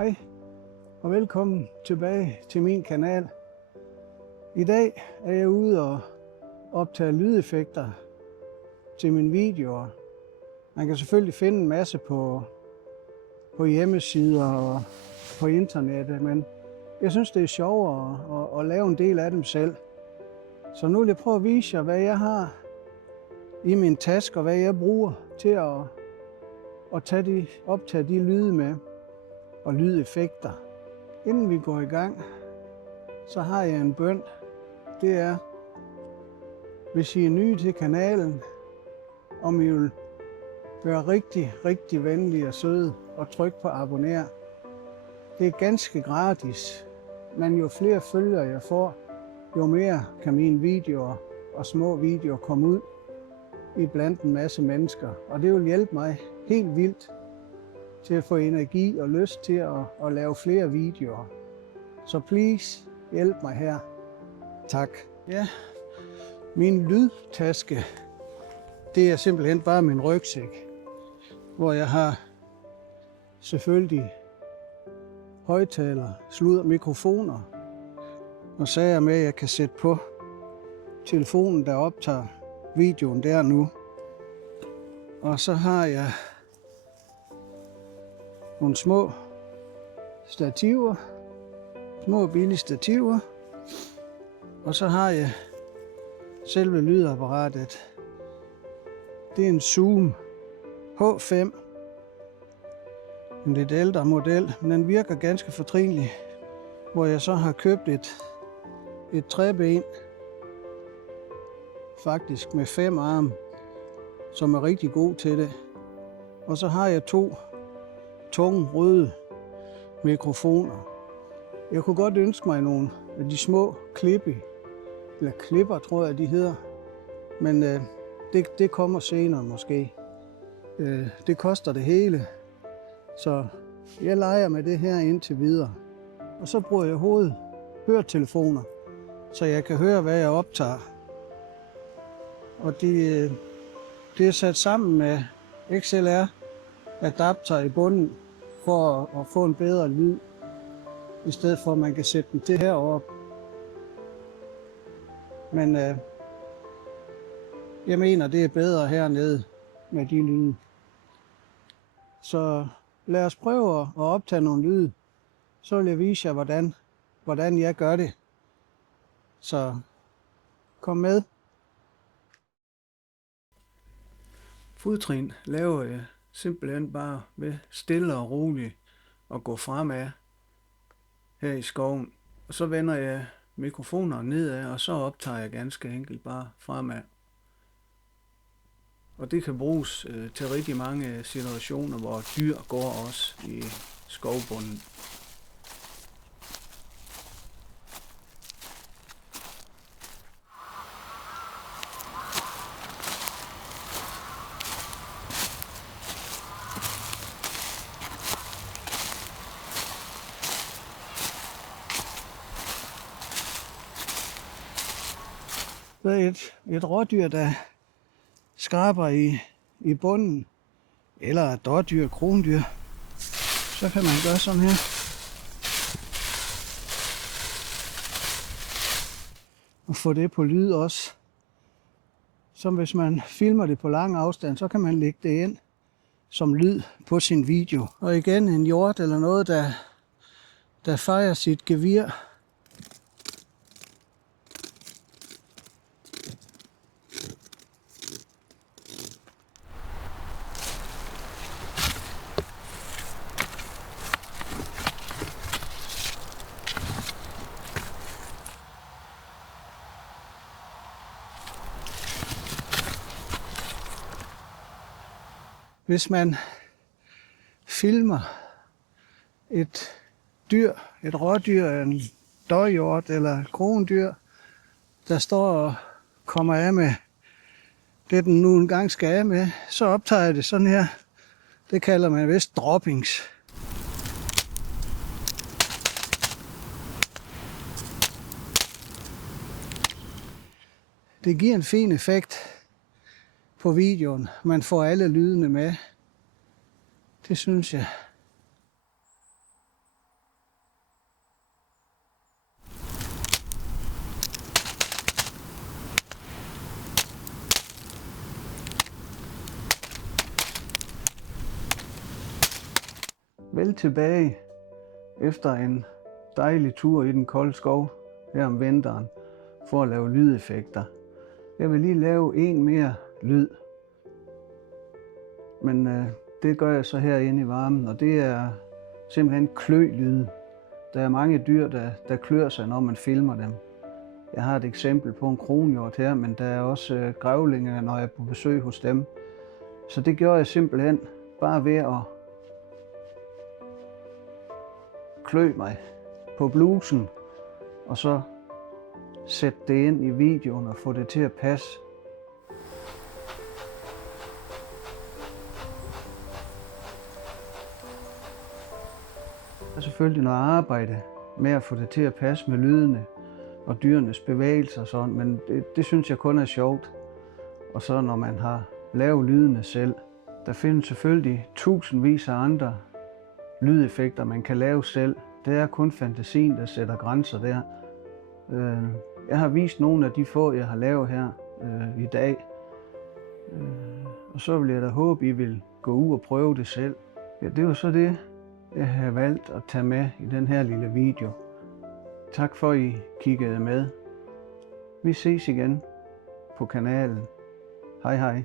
Hej og velkommen tilbage til min kanal. I dag er jeg ude og optage lydeffekter til mine videoer. Man kan selvfølgelig finde en masse på hjemmesider og på internettet, men jeg synes det er sjovere at lave en del af dem selv. Så nu vil jeg prøve at vise jer, hvad jeg har i min taske og hvad jeg bruger til at optage de lyde med og lydeffekter. Inden vi går i gang, så har jeg en bøn. Det er, hvis I er nye til kanalen, om I vil være rigtig, rigtig venlige og søde og trykke på abonner. Det er ganske gratis, men jo flere følgere jeg får, jo mere kan mine videoer og små videoer komme ud i blandt en masse mennesker. Og det vil hjælpe mig helt vildt til at få energi og lyst til at lave flere videoer. Så please, hjælp mig her. Tak. Ja, min lydtaske, det er simpelthen bare min rygsæk, hvor jeg har selvfølgelig højttaler, mikrofoner og sager med, jeg kan sætte på telefonen, der optager videoen der nu. Og så har jeg nogle små stativer, små billige stativer, og så har jeg selve lydapparatet. Det er en Zoom H5, en lidt ældre model, men den virker ganske fortrinlig, hvor jeg så har købt et træben, faktisk med 5 arme, som er rigtig god til det. Og så har jeg 2 tunge røde mikrofoner. Jeg kunne godt ønske mig nogle af de små klipper, tror jeg de hedder, men det kommer senere måske. Det koster det hele, så jeg leger med det her indtil videre. Og så bruger jeg høretelefoner, så jeg kan høre, hvad jeg optager. Og det er sat sammen med XLR adapter i bunden for at få en bedre lyd, i stedet for at man kan sætte den til heroppe. Men jeg mener, det er bedre hernede med de lyde. Så lad os prøve at optage nogle lyde. Så vil jeg vise jer, hvordan jeg gør det. Så kom med. Fodtrin laver jeg simpelthen bare ved stille og roligt at gå fremad her i skoven. Og så vender jeg mikrofoner nedad, og så optager jeg ganske enkelt bare fremad. Og det kan bruges til rigtig mange situationer, hvor dyr går også i skovbunden. Der er et rådyr, der skraber i bunden, eller et dårdyr, krondyr. Så kan man gøre sådan her. Og få det på lyd også. Så hvis man filmer det på lang afstand, så kan man lægge det ind som lyd på sin video. Og igen en hjort eller noget, der fejrer sit gevir. Hvis man filmer et dyr, et rådyr, en dårhjort eller et krondyr, der står og kommer af med det, den nu engang skal af med, så optager jeg det sådan her. Det kalder man vist droppings. Det giver en fin effekt på videoen. Man får alle lydene med. Det synes jeg. Vel tilbage efter en dejlig tur i den kolde skov her om vinteren for at lave lydeffekter. Jeg vil lige lave en mere lyd, men det gør jeg så herinde i varmen, og det er simpelthen klø-lyde. Der er mange dyr, der klør sig, når man filmer dem. Jeg har et eksempel på en kronhjort her, men der er også grævlinger, når jeg er på besøg hos dem. Så det gjorde jeg simpelthen bare ved at klø mig på blusen, og så sætte det ind i videoen og få det til at passe. Der er selvfølgelig noget arbejde med at få det til at passe med lydene og dyrenes bevægelser og sådan, men det synes jeg kun er sjovt. Og så når man har lavet lydene selv. Der findes selvfølgelig tusindvis af andre lydeffekter, man kan lave selv. Det er kun fantasien, der sætter grænser der. Jeg har vist nogle af de få, jeg har lavet her i dag. Og så vil jeg da håbe, I vil gå ud og prøve det selv. Ja, det var så det, jeg har valgt at tage med i den her lille video. Tak for, at I kiggede med. Vi ses igen på kanalen. Hej hej.